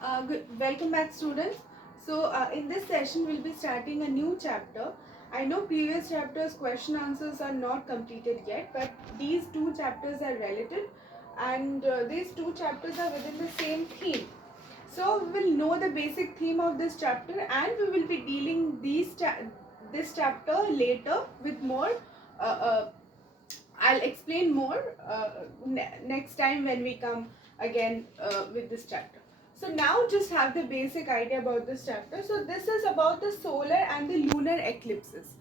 Welcome back, students. In this session, we'll be starting a new chapter. I know previous chapters question answers are not completed yet, but these two chapters are related, and these two chapters are within the same theme. So we will know the basic theme of this chapter, and we will be dealing this chapter later with more. I'll explain more next time when we come again with this chapter. So now just have the basic idea about this chapter. So this is about the solar and the lunar eclipses,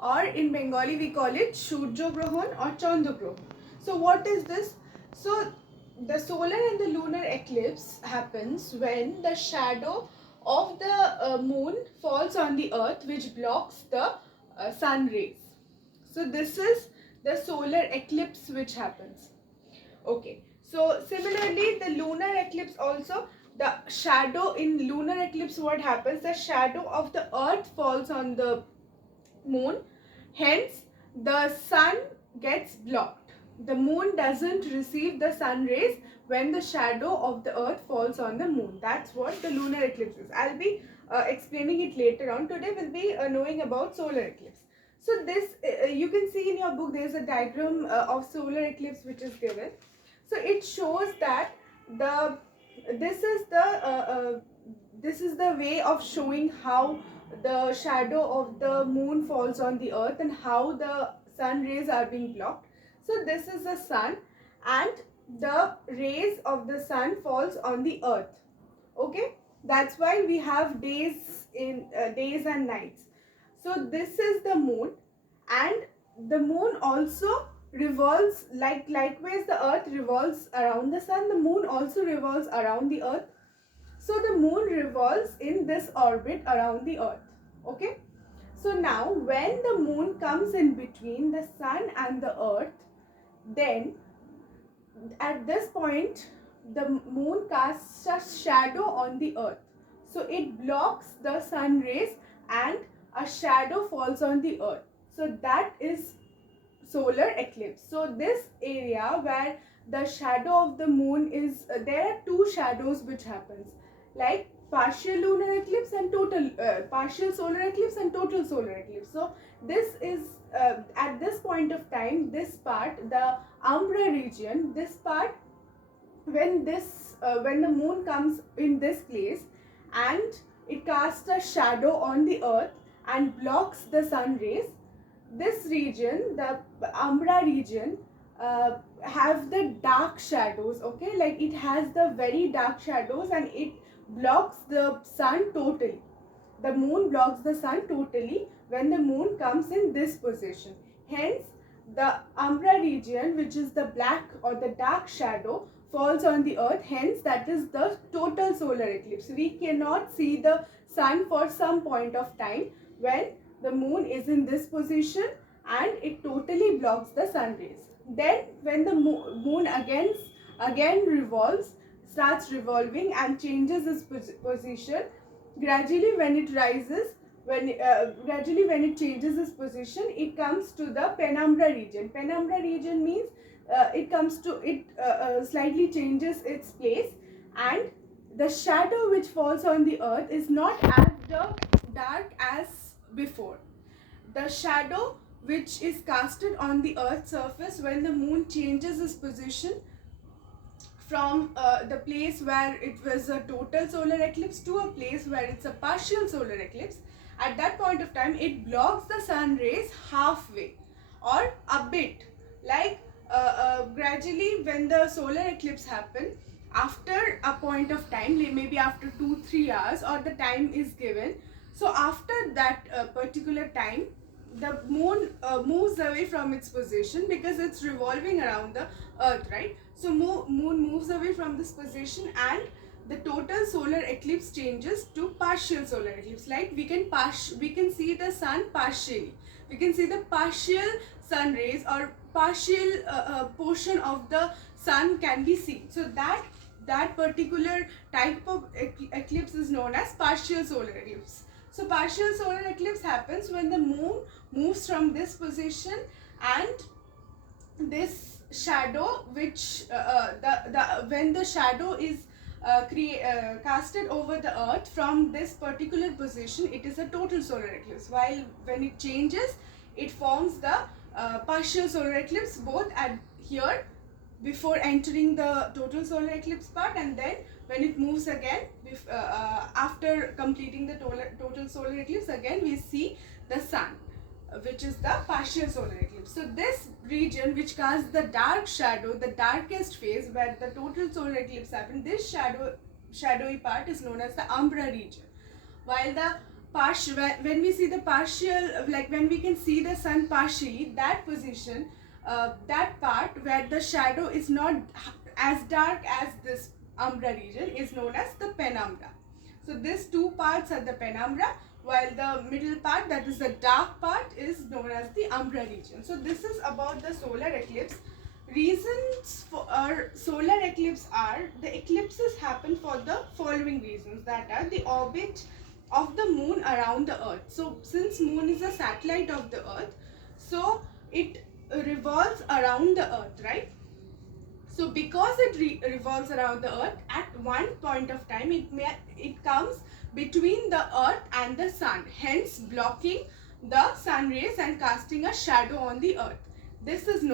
or in Bengali we call it Shurjo Grohan or Chandra Grohan. So what is this? So the solar and the lunar eclipse happens when the shadow of the moon falls on the earth, which blocks the sun rays. So this is the solar eclipse which happens. Okay, so similarly the lunar eclipse also, the shadow in lunar eclipse, what happens, the shadow of the earth falls on the moon, hence the sun gets blocked. The moon doesn't receive the sun rays when the shadow of the earth falls on the moon. That's what the lunar eclipse is. I'll be explaining it later on. Today we'll be knowing about solar eclipse. So this you can see in your book, there is a diagram of solar eclipse which is given. So it shows that the this is the this is the way of showing how the shadow of the moon falls on the earth and how the sun rays are being blocked. So this is the sun, and the rays of the sun falls on the earth. Okay, that's why we have days and nights. So this is the moon, and the moon also revolves likewise the earth revolves around the sun. The moon also revolves around the earth. So the moon revolves in this orbit around the earth. Okay, so now when the moon comes in between the sun and the earth, then at this point the moon casts a shadow on the earth. So it blocks the sun rays and a shadow falls on the earth. So that is solar eclipse. So this area where the shadow of the moon is, there are two shadows which happens, like partial lunar eclipse and total partial solar eclipse and total solar eclipse. So this is at this point of time, this part, the umbra region, this part, when the moon comes in this place and it casts a shadow on the earth and blocks the sun rays, this region, the umbra region, have the dark shadows. Okay, like it has the very dark shadows and it blocks the sun totally. The moon blocks the sun totally when the moon comes in this position. Hence the umbra region, which is the black or the dark shadow, falls on the earth. Hence that is the total solar eclipse. We cannot see the sun for some point of time when the moon is in this position and it totally blocks the sun rays. Then when the moon again revolves, starts revolving and changes its position, gradually when it rises, gradually when it changes its position, it comes to the penumbra region. Penumbra region means it slightly changes its place, and the shadow which falls on the earth is not as dark as before. The shadow which is casted on the earth's surface when the moon changes its position from the place where it was a total solar eclipse to a place where it's a partial solar eclipse, at that point of time it blocks the sun rays halfway or a bit. Like gradually when the solar eclipse happens, after a point of time, maybe after 2-3 hours, or the time is given, so after that particular time, the moon moves away from its position because it's revolving around the earth, right? So moon moves away from this position and the total solar eclipse changes to partial solar eclipse. Like we can see the sun partially, we can see the partial sun rays, or partial portion of the sun can be seen. So that particular type of eclipse is known as partial solar eclipse. So partial solar eclipse happens when the moon moves from this position and this shadow, which when the shadow is casted over the earth from this particular position, it is a total solar eclipse, while when it changes, it forms the partial solar eclipse, both at here before entering the total solar eclipse part, and then when it moves again after completing the total solar eclipse, again we see the sun, which is the partial solar eclipse. So this region which casts the dark shadow, the darkest phase where the total solar eclipse happened, this shadowy part is known as the umbra region. While the partial, when we see the partial, like when we can see the sun partially, that position, that part where the shadow is not as dark as this umbra region is known as the penumbra. So these two parts are the penumbra, while the middle part, that is the dark part, is known as the umbra region. So this is about the solar eclipse. Reasons for our solar eclipse are, the eclipses happen for the following reasons, that are the orbit of the moon around the earth. So since moon is a satellite of the earth, so it revolves around the earth, right? So because it revolves around the earth, at one point of time it comes between the earth and the sun, hence blocking the sun rays and casting a shadow on the earth. This is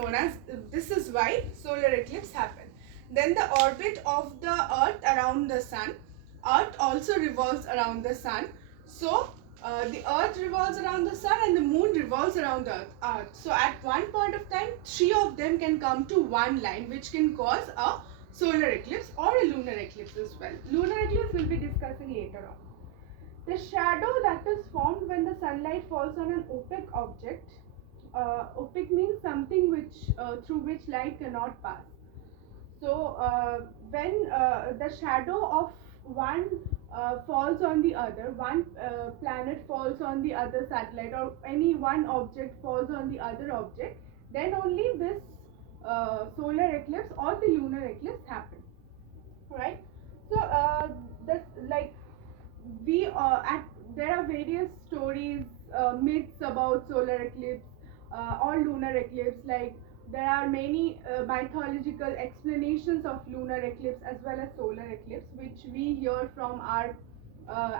why solar eclipse happen. Then the orbit of the earth around the sun. Earth also revolves around the sun. So the earth revolves around the sun and the moon revolves around the earth. So at one point of time, three of them can come to one line, which can cause a solar eclipse or a lunar eclipse as well. Lunar eclipse we'll be discussing later on. The shadow that is formed when the sunlight falls on an opaque object. Opaque means something which through which light cannot pass. So when the shadow of one falls on the other, one planet falls on the other satellite, or any one object falls on the other object, then only this solar eclipse or the lunar eclipse happens. Right? So there are various stories, myths about solar eclipse or lunar eclipse. Like there are many mythological explanations of lunar eclipse as well as solar eclipse, which we hear from our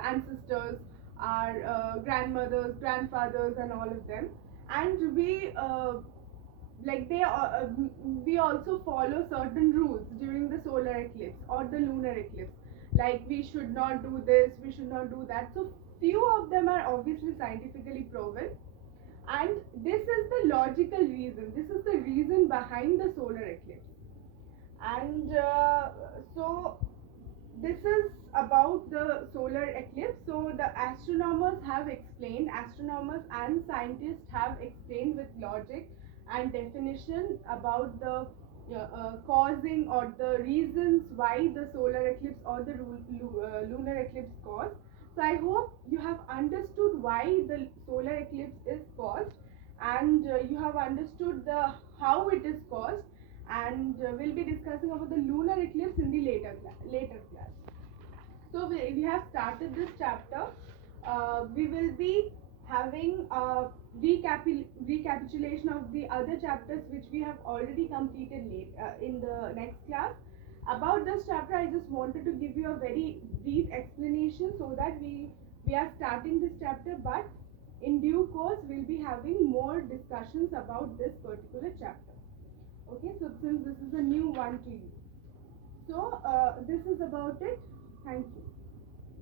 ancestors, our grandmothers, grandfathers, and all of them. And we also follow certain rules during the solar eclipse or the lunar eclipse. Like we should not do this, we should not do that. So few of them are obviously scientifically proven, and this is the logical reason, this is the reason behind the solar eclipse. And so this is about the solar eclipse. So the astronomers and scientists have explained with logic and definition about the causing or the reasons why the solar eclipse or the lunar eclipse caused. So I hope you have understood why the solar eclipse is caused, and you have understood how it is caused, and we'll be discussing about the lunar eclipse in the later class. So we have started this chapter. We will be having a recapitulation of the other chapters which we have already completed in the next class. About this chapter, I just wanted to give you a very brief explanation so that we are starting this chapter, but in due course we'll be having more discussions about this particular chapter. Okay, so since this is a new one to you. So this is about it. Thank you.